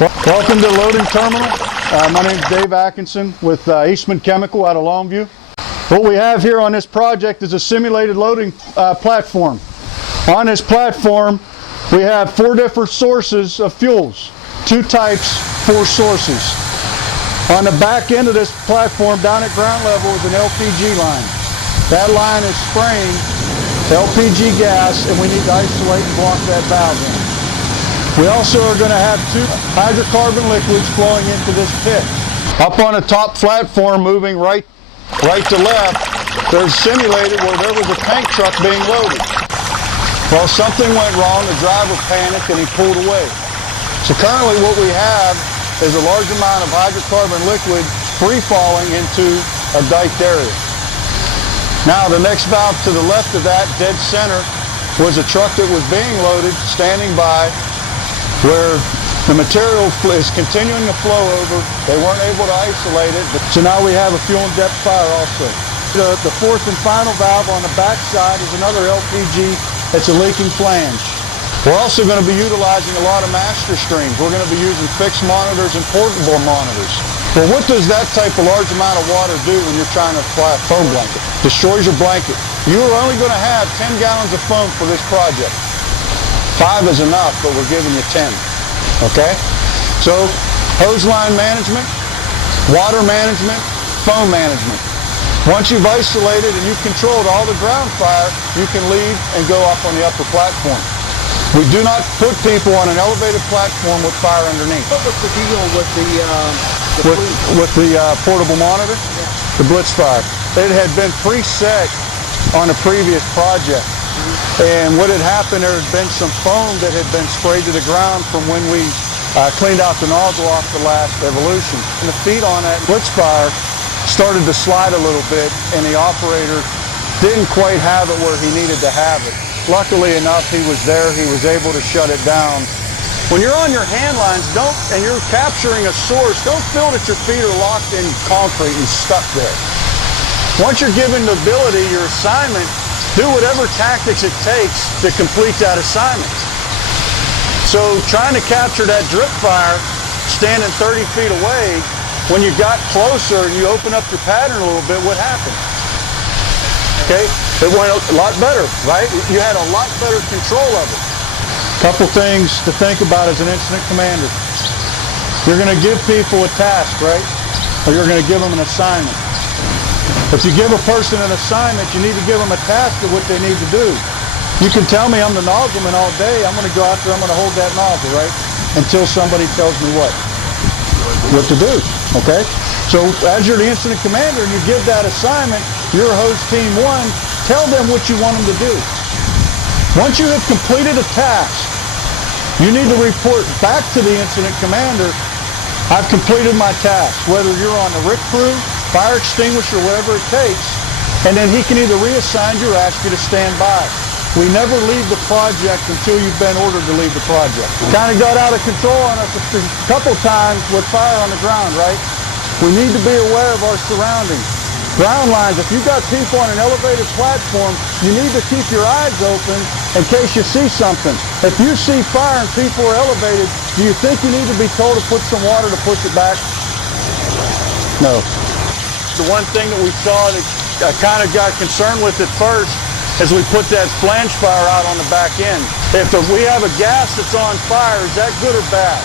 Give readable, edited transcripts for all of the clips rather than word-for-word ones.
Welcome to the loading terminal. My name is Dave Atkinson with Eastman Chemical out of Longview. What we have here on this project is a simulated loading platform. On this platform, we have 4 different sources of fuels. 2 types, 4 sources. On the back end of this platform, down at ground level, is an LPG line. That line is spraying LPG gas, and we need to isolate and block that valve in. We also are going to have 2 hydrocarbon liquids flowing into this pit. Up on the top platform, moving right to left, there's simulated where there was a tank truck being loaded. Well, something went wrong, the driver panicked and he pulled away. So currently what we have is a large amount of hydrocarbon liquid free-falling into a diked area. Now the next valve to the left of that, dead center, was a truck that was being loaded, standing by, where the material is continuing to flow over. They weren't able to isolate it, so now we have a fuel and depth fire also. The 4th and final valve on the back side is another LPG. It's a leaking flange. We're also going to be utilizing a lot of master streams. We're going to be using fixed monitors and portable monitors. Well, what does that type of large amount of water do when you're trying to apply a foam blanket? Destroys your blanket. You are only going to have 10 gallons of foam for this project. 5 is enough, but we're giving you 10. Okay? So, hose line management, water management, foam management. Once you've isolated and you've controlled all the ground fire, you can leave and go up on the upper platform. We do not put people on an elevated platform with fire underneath. What was the deal with the portable monitor? Yeah. The blitz fire. It had been preset on a previous project. And what had happened, there had been some foam that had been sprayed to the ground from when we cleaned out the nozzle off the last evolution. And the feet on that blitz fire started to slide a little bit, and the operator didn't quite have it where he needed to have it. Luckily enough, he was there. He was able to shut it down. When you're on your hand lines, and you're capturing a source, don't feel that your feet are locked in concrete and stuck there. Once you're given the ability, your assignment, do whatever tactics it takes to complete that assignment. So trying to capture that drip fire, standing 30 feet away, when you got closer and you open up your pattern a little bit, what happened? Okay, it went a lot better, right? You had a lot better control of it. Couple things to think about as an incident commander. You're going to give people a task, right? Or you're going to give them an assignment. If you give a person an assignment, you need to give them a task of what they need to do. You can tell me I'm the nozzleman all day. I'm going to go out there, I'm going to hold that nozzle, right? Until somebody tells me what to do, okay? So as you're the incident commander and you give that assignment, your host team 1, tell them what you want them to do. Once you have completed a task, you need to report back to the incident commander, I've completed my task, whether you're on the RIC crew, fire extinguisher, whatever it takes, and then he can either reassign you or ask you to stand by. We never leave the project until you've been ordered to leave the project. Kind of got out of control on us a couple times with fire on the ground, right? We need to be aware of our surroundings. Ground lines, if you've got people on an elevated platform, you need to keep your eyes open in case you see something. If you see fire and people are elevated, do you think you need to be told to put some water to push it back? No. The one thing that we saw that I kind of got concerned with at first is we put that flange fire out on the back end. If we have a gas that's on fire, is that good or bad?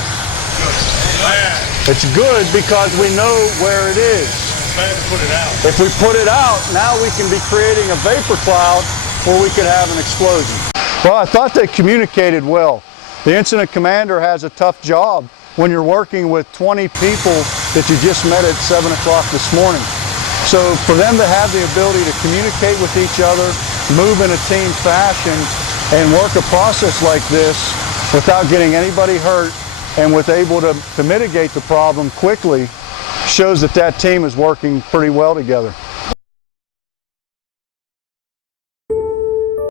Bad. It's good because we know where it is. Bad to put it out. If we put it out, now we can be creating a vapor cloud where we could have an explosion. Well, I thought they communicated well. The incident commander has a tough job when you're working with 20 people that you just met at 7 o'clock this morning. So for them to have the ability to communicate with each other, move in a team fashion, and work a process like this without getting anybody hurt and with able to mitigate the problem quickly shows that that team is working pretty well together.